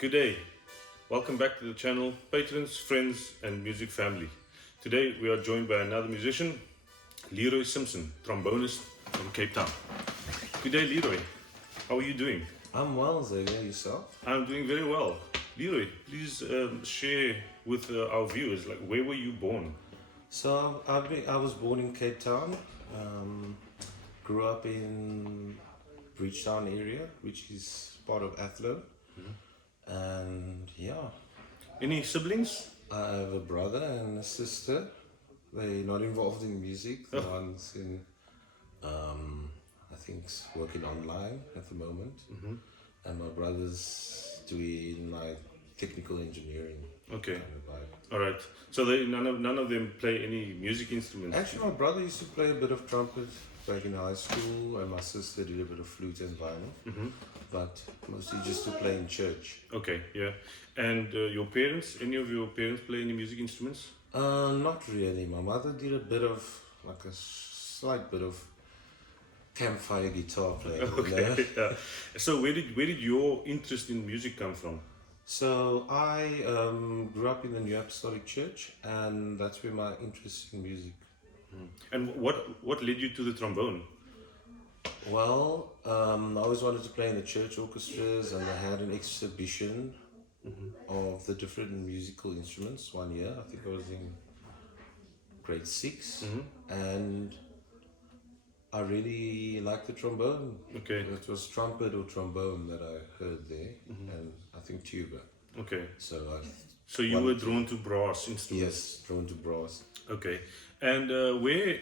Good day. Welcome back to the channel, patrons, friends, and music family. Today we are joined by another musician, Lee-Roy Simpson, trombonist from Cape Town. Good day, Lee-Roy. How are you doing? I'm well, Xavier. Yourself? I'm doing very well. Lee-Roy, please share with our viewers, like, where were you born? So I was born in Cape Town. Grew up in Bridgetown area, which is part of Athlone. And yeah, Any siblings? I have a brother and a sister. They're not involved in music. The one's in, I think, working online at the moment. And my brother's doing like technical engineering. Okay. kind of vibe. All right. So none of them play any music instruments? Actually, my brother used to play a bit of trumpet back in high school, and my sister did a bit of flute and violin, but mostly just to play in church. Okay, yeah. And your parents, any of your parents play any music instruments? Not really. My mother did a bit of, like a slight bit of campfire guitar playing. Okay, yeah. So where did your interest in music come from? So I grew up in the New Apostolic Church, and that's where my interest in music. And what led you to the trombone? Well, I always wanted to play in the church orchestras, and they had an exhibition of the different musical instruments one year. I think I was in grade 6, and I really liked the trombone. Okay, It was trumpet or trombone that I heard there, and I think tuba. okay. So So you were drawn to brass instruments? yes, drawn to brass. Okay. And where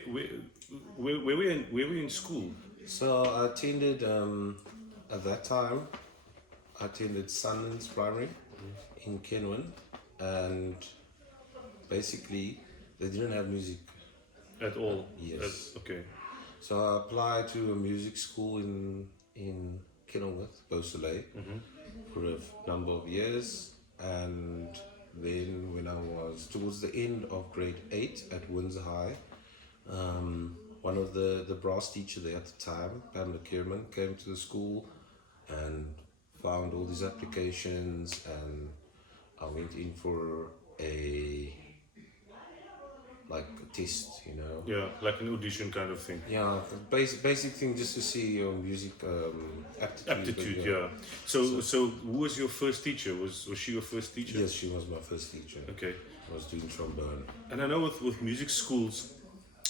were you in school? So I attended, at that time, I attended Sunlands Primary in Kenwyn, and basically they didn't have music. At all? Yes. Okay. So I applied to a music school in Kenilworth, Beausoleil, for a number of years, and then when I was towards the end of grade 8 at Windsor High, one of the brass teacher there at the time, Pamela Kierman, came to the school and found all these applications, and I went in for a test, Yeah, like an audition kind of thing. Yeah, the basic thing just to see your music aptitude. Aptitude, but, yeah. So who was your first teacher? Was she your first teacher? Yes, she was my first teacher. Okay. I was doing trombone. And I know with music schools,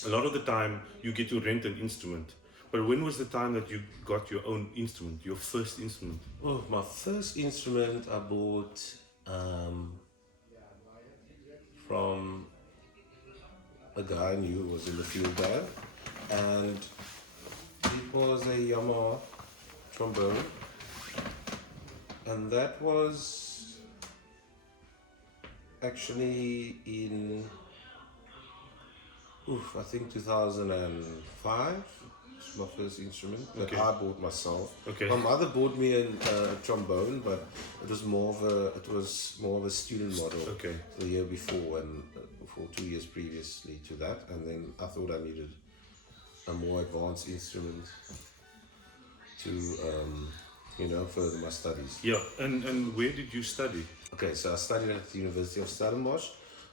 a lot of the time you get to rent an instrument. But when was the time that you got your own instrument, your first instrument? Oh, my first instrument I bought from a guy I knew who was in the field band, and it was a Yamaha trombone, and that was actually in I think 2005. It's my first instrument that Okay. I bought myself. Okay. My mother bought me a trombone, but it was more of a student model. Okay. The year before, and for 2 years previously to that, and then I thought I needed a more advanced instrument to further my studies. Yeah, and where did you study? Okay, so I studied at the University of Stellenbosch.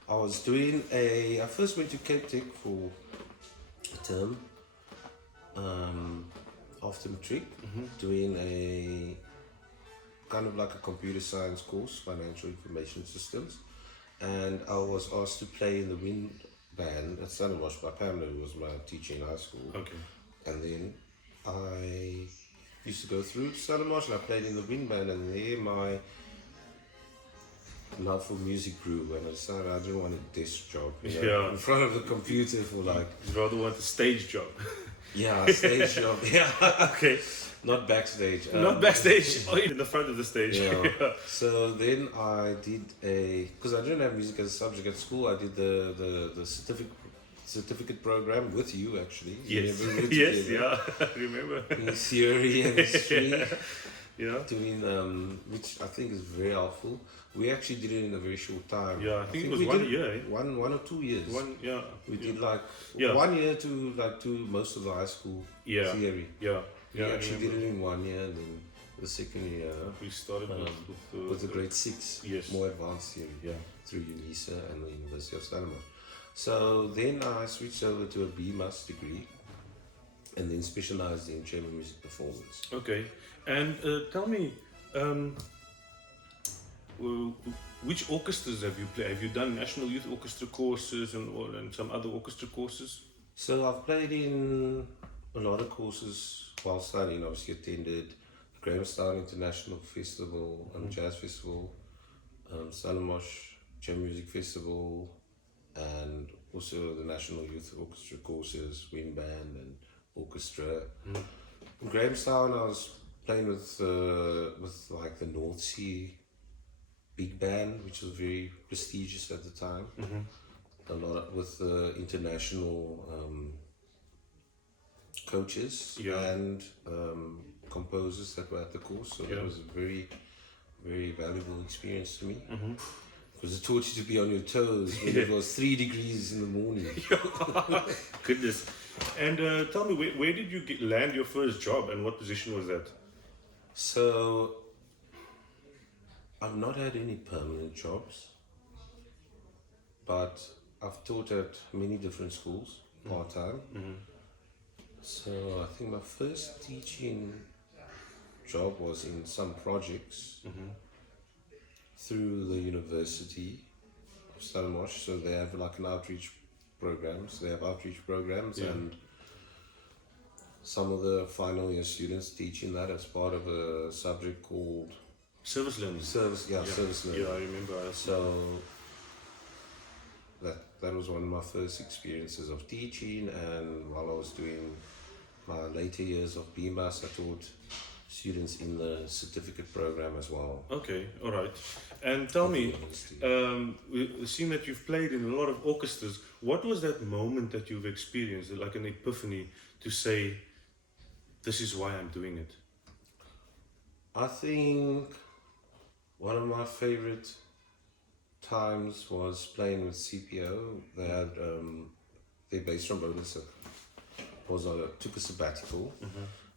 I first went to Cape Tech for a term after matric, doing a kind of like a computer science course, financial information systems, and I was asked to play in the wind band at Stellenbosch by Pamela, who was my teacher in high school. Okay. And then I used to go through to Stellenbosch, and I played in the wind band, and there my love for music grew, and I decided I didn't want a desk job, Yeah. in front of the computer for like, You'd rather want a stage job. yeah, a stage job, yeah, Okay. not backstage. Not backstage, or in the front of the stage. Yeah. So then I did because I didn't have music as a subject at school, I did the certificate program with you actually. Yes. Remember we were Yes, together yeah. I remember. in theory and history. Yeah. Doing which I think is very helpful. We actually did it in a very short time. Yeah, I think it was we 1 did year, eh? One or 2 years. Yeah. We did like Yeah. 1 year to most of the high school Yeah. theory. Yeah. We Yeah. I actually did remember. it in 1 year, and then the second year We started with the grade 6, yes, more advanced theory, yeah, through UNISA and the University of Stellenbosch. So then I switched over to a BMAS degree and then specialized in chamber music performance. Okay, and tell me, which orchestras have you played? Have you done National Youth Orchestra courses and some other orchestra courses? So I've played in a lot of courses while studying. Obviously attended the Grahamstown International Festival, Jazz Festival, Stellenbosch Chamber Music Festival, and also the National Youth Orchestra courses, wind band and orchestra. In Grahamstown, I was playing with like the North Sea Big Band, which was very prestigious at the time. A lot with international coaches and composers that were at the course. So that was a very, very valuable experience to me. Because it taught you to be on your toes when it was 3 degrees in the morning. Goodness. And tell me, where did you land your first job and what position was that? So I've not had any permanent jobs, but I've taught at many different schools part-time. So I think my first teaching job was in some projects through the University of Stellenbosch. So they have like an outreach programs. They have outreach programs and some of the final year students teaching that as part of a subject called Service learning. Service learning. Yeah, I remember. So that was one of my first experiences of teaching, and while I was doing my later years of BMAS, I taught students in the certificate program as well. Okay, all right. And tell me, seeing that you've played in a lot of orchestras, what was that moment that you've experienced, like an epiphany, to say, this is why I'm doing it? I think one of my favorite times was playing with CPO. They had their bass trombonist took a sabbatical,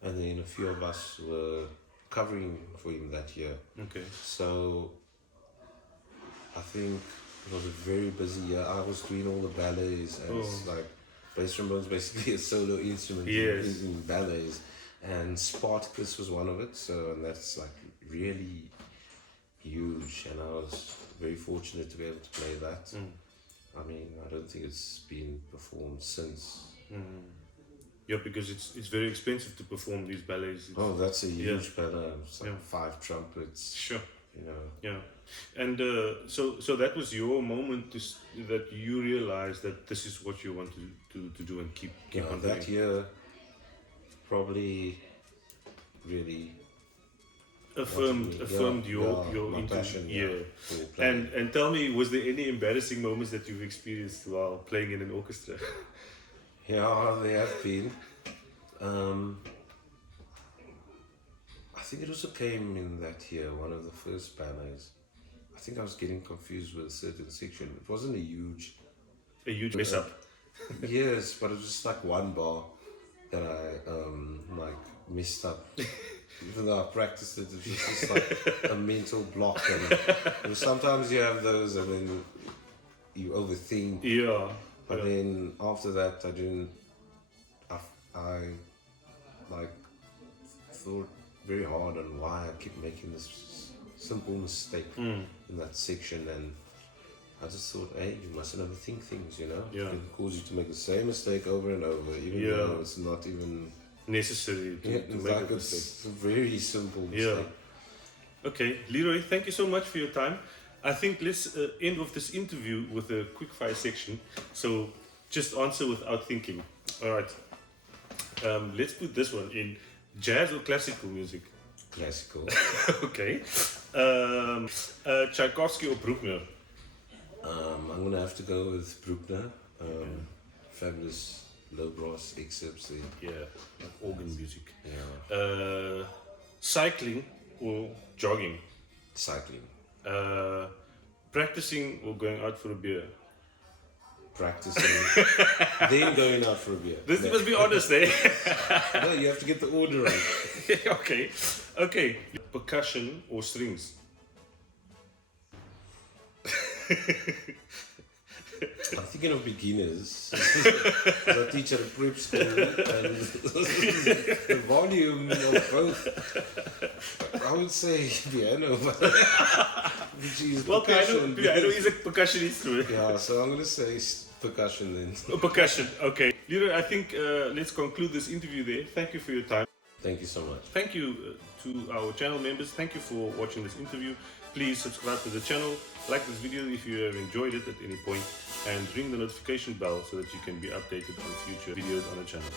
and then a few of us were covering for him that year. Okay. So I think it was a very busy year. I was doing all the ballets, and it's like bass trombone is basically a solo instrument in ballets, and Spartacus was one of it. So and that's like really huge, and I was very fortunate to be able to play that. I mean, I don't think it's been performed since. Yeah, because it's very expensive to perform these ballets. That's a huge ballet. It's like 5 trumpets. Sure. You know. Yeah, and so that was your moment that you realized that this is what you want to do and keep on that doing. year probably really affirmed your passion. And tell me, was there any embarrassing moments that you've experienced while playing in an orchestra? Yeah, there have been. I think it also came in that year, one of the first ballets. I think I was getting confused with a certain section. It wasn't a huge mess up. Yes, but it was just like one bar that I like messed up. Even though I practiced it, it was just like a mental block. And sometimes you have those, and then you overthink. Yeah. But then after that, I like thought very hard on why I keep making this simple mistake in that section, and I just thought, hey, you mustn't overthink things, you know? Yeah. It can cause you to make the same mistake over and over, even though it's not even necessary to make a mistake. It's a very simple mistake. Yeah. Okay, Lee-Roy, thank you so much for your time. I think let's end off this interview with a quickfire section. So just answer without thinking. All right. Let's put this one in. Jazz or classical music? Classical. Okay. Tchaikovsky or Bruckner? I'm gonna have to go with Bruckner. Fabulous low brass excerpts there. Yeah, like organ music. Yeah. Cycling or jogging? Cycling. Practicing or going out for a beer? practicing, then going out for a beer. This No. must be honest, eh? No, you have to get the order right. Okay, okay. Percussion or strings? I'm thinking of beginners. I teach at a prep school, and the volume of both. I would say piano, but which is Well, percussion. piano is a percussion instrument. Yeah, so I'm gonna say percussion then. Oh, percussion, okay. Lee-Roy, I think let's conclude this interview there. Thank you for your time. Thank you so much. Thank you to our channel members. Thank you for watching this interview. Please subscribe to the channel, like this video if you have enjoyed it at any point, and ring the notification bell so that you can be updated on future videos on the channel.